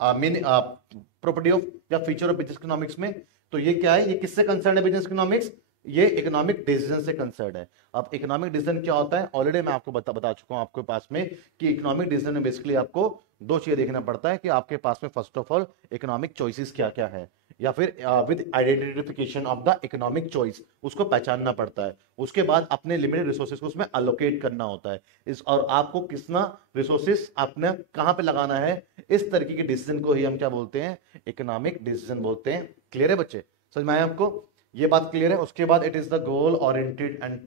mean property of या फीचर ऑफ बिजनेस इकोनॉमिक्स में। तो ये क्या है, ये किससे कंसर्न है बिजनेस इकोनॉमिक्स? ये इकोनॉमिक डिसीजन से कंसर्न है। अब इकोनॉमिक डिसीजन क्या होता है, ऑलरेडी मैं आपको बता चुका हूं आपके पास में कि इकोनॉमिक डिसीजन में बेसिकली आपको दो चीजें देखना पड़ता है कि आपके पास में first of all economic choices क्या क्या है, या फिर with identification of the economic choice, उसको पहचानना पड़ता है। उसके बाद अपने लिमिटेड रिसोर्सेज को उसमें अलोकेट करना होता है इस, और आपको कितना रिसोर्सेज आपने कहां पे लगाना है, इस तरीके के डिसीजन को ही हम क्या बोलते हैं, इकोनॉमिक डिसीजन बोलते हैं। क्लियर है बच्चे? समझ में आया आपको? ये बात क्लियर है? उसके बाद it is the goal oriented and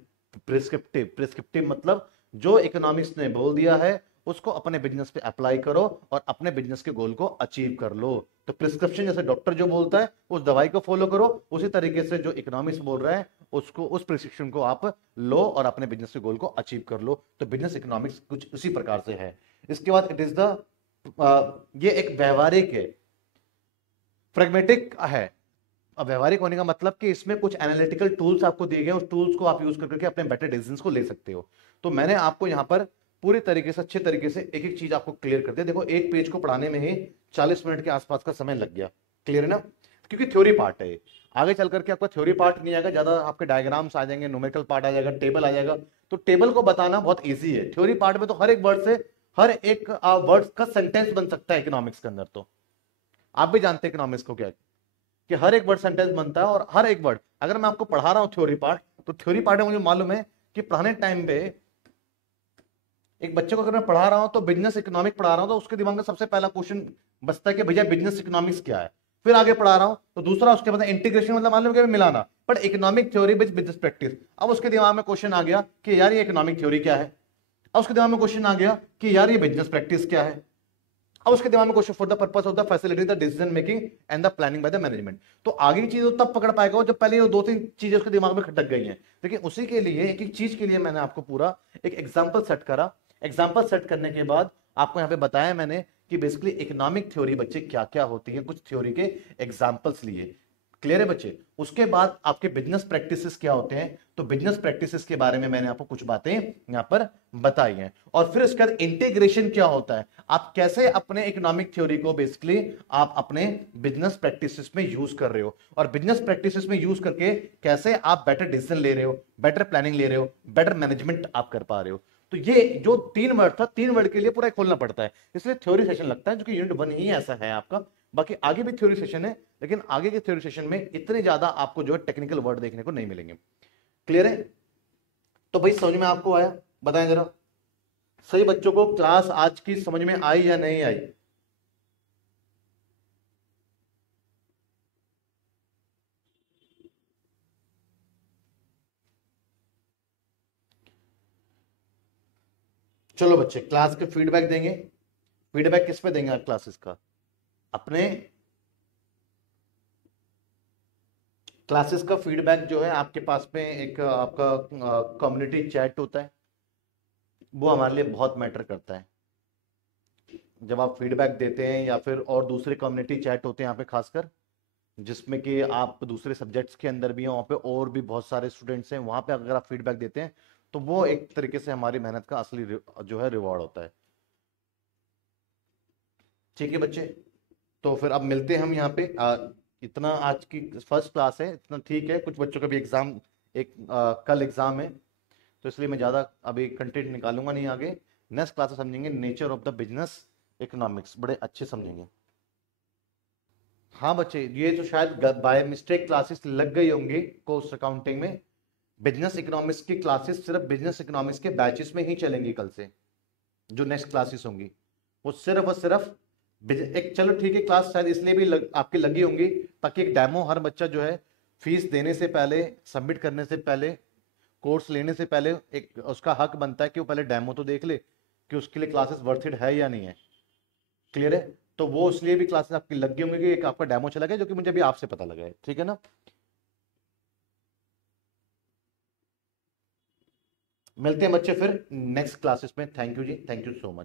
prescriptive. Prescriptive मतलब जो इकोनॉमिक्स ने बोल दिया है उसको अपने बिजनेस पे अप्लाई करो और अपने बिजनेस के गोल को अचीव कर लो। तो प्रिस्क्रिप्शन जैसे डॉक्टर जो बोलता है उस दवाई को फॉलो करो, उसी तरीके से जो इकोनॉमिक्स बोल रहा है उसको, उस प्रिस्क्रिप्शन को आप लो और अपने बिजनेस के गोल को अचीव कर लो। तो बिजनेस इकोनॉमिक्स कुछ उसी प्रकार से है। इसके बाद इट इज द ये एक व्यवहारिक है, प्रैग्मेटिक है। अब व्यवहारिक होने का मतलब कि इसमें कुछ एनालिटिकल टूल्स आपको दिए गए, उस टूल्स को आप यूज करके अपने बेटर डिसीजंस को ले सकते हो। तो मैंने आपको यहाँ पर पूरी तरीके से अच्छे तरीके से एक एक चीज आपको क्लियर कर दिया। देखो एक पेज को पढ़ाने में ही 40 मिनट के आसपास का समय लग गया। क्लियर है ना? क्योंकि थ्योरी पार्ट है, आगे चल करके आपका थ्योरी पार्ट नहीं आएगा, ज्यादा आपके डायग्राम्स आ जाएंगे, न्यूमेरिकल पार्ट आ जाएगा, टेबल आ जाएगा। तो टेबल को बताना बहुत ईजी है। थ्योरी पार्ट में तो हर एक वर्ड से हर एक वर्ड का सेंटेंस बन सकता है इकोनॉमिक्स के अंदर। तो आप भी जानते हैं इकोनॉमिक्स को क्या है, कि हर एक वर्ड सेंटेंस बनता है, और हर एक वर्ड अगर मैं आपको पढ़ा रहा हूं थ्योरी पार्ट, तो थ्योरी पार्ट में मुझे मालूम है कि पढ़ाने टाइम पे एक बच्चे को अगर मैं पढ़ा रहा हूं तो बिजनेस इकोनॉमिक पढ़ा रहा हूं, तो उसके दिमाग में सबसे पहला क्वेश्चन बचता है कि भैया बिजनेस इकोनॉमिक्स क्या है। फिर आगे पढ़ा रहा हूं तो दूसरा उसके बाद इंटीग्रेशन, मतलब मालूम है मिलाना, but economic theory with business practice. अब उसके दिमाग में क्वेश्चन आ गया कि यार ये इकोनॉमिक थ्योरी क्या है। अब उसके दिमाग में क्वेश्चन आ गया कि यार ये बिजनेस प्रैक्टिस क्या है। अब उसके दिमाग में question for the purpose of the facility the decision making and the planning by the management. तो आगे की चीज तब पकड़ पाएगा जब पहले ये दो तीन चीजें उसके दिमाग में खटक गई हैं। लेकिन उसी के लिए एक एक चीज के लिए मैंने आपको पूरा एक एग्जांपल सेट करा। एग्जांपल सेट करने के बाद आपको यहाँ पे बताया मैंने कि बेसिकली इकोनॉमिक थ्योरी बच्चे क्या क्या होती है, कुछ थ्योरी के एग्जांपल्स लिए। क्लियर है बच्चे? उसके बाद आपके बिजनेस प्रैक्टिसेस क्या होते हैं, तो बिजनेस प्रैक्टिसेस के बारे में मैंने आपको कुछ बातें यहां पर बताई हैं। और फिर उसके बाद इंटीग्रेशन क्या होता है, आप कैसे अपने इकोनॉमिक थ्योरी को बेसिकली आप अपने बिजनेस प्रैक्टिसेस में यूज कर रहे हो, और बिजनेस प्रैक्टिसेस में यूज करके कैसे आप बेटर डिसीजन ले रहे हो, बेटर प्लानिंग ले रहे हो, बेटर मैनेजमेंट आप कर पा रहे हो। तो ये जो 3 वर्ड था, 3 वर्ड के लिए पूरा खोलना पड़ता है, इसलिए थ्योरी सेशन लगता है, जो कि यूनिट 1 ही ऐसा है आपका। बाकी आगे भी थ्योरी सेशन है, लेकिन आगे के थ्योरी सेशन में इतने ज्यादा आपको जो है टेक्निकल वर्ड देखने को नहीं मिलेंगे। क्लियर है? तो भाई समझ में आपको आया? बताएं जरा, सही बच्चों को क्लास आज की समझ में आई या नहीं आई? चलो बच्चे क्लास के फीडबैक देंगे। फीडबैक किस पे देंगे क्लासेस का? अपने क्लासेस का फीडबैक जो है आपके पास में एक आपका कम्युनिटी चैट होता है, वो हमारे लिए बहुत मैटर करता है। जब आप फीडबैक देते हैं या फिर और दूसरे कम्युनिटी चैट होते हैं यहाँ पे खासकर, जिसमें कि आप दूसरे सब्जेक्ट्स के अंदर भी हैं, वहाँ पे और भी बहुत सारे स्टूडेंट्स हैं, वहाँ पे अगर आप फीडबैक देते हैं तो वो एक तरीके से हमारी मेहनत का असली जो है रिवॉर्ड होता है। ठीक है बच्चे, तो फिर अब मिलते हैं हम यहाँ पे। इतना आज की फर्स्ट क्लास है, इतना ठीक है। कुछ बच्चों का भी एग्जाम कल एग्जाम है, तो इसलिए मैं ज़्यादा अभी कंटेंट निकालूंगा नहीं आगे। नेक्स्ट क्लास समझेंगे nature of the business economics, बड़े अच्छे समझेंगे। हाँ बच्चे, ये तो शायद बाय मिस्टेक क्लासेस लग गई होंगी कोर्स अकाउंटिंग में। बिजनेस इकोनॉमिक्स की क्लासेस सिर्फ बिजनेस इकोनॉमिक्स के बैचेस में ही चलेंगी कल से। जो नेक्स्ट क्लासेस होंगी वो सिर्फ और सिर्फ एक, चलो ठीक है, क्लास शायद इसलिए भी आपकी लगी होंगी ताकि एक डेमो हर बच्चा जो है फीस देने से पहले, सबमिट करने से पहले, कोर्स लेने से पहले एक उसका हक बनता है कि वो पहले डेमो तो देख ले कि उसके लिए क्लासेस वर्थ इट है या नहीं है। क्लियर है? तो वो इसलिए भी क्लासेस आपकी लगी होंगी कि एक आपका डेमो चला गया, जो कि मुझे भी आपसे पता लगा है। ठीक है ना? मिलते हैं बच्चे फिर नेक्स्ट क्लासेस में। Thank you ji, thank you so much.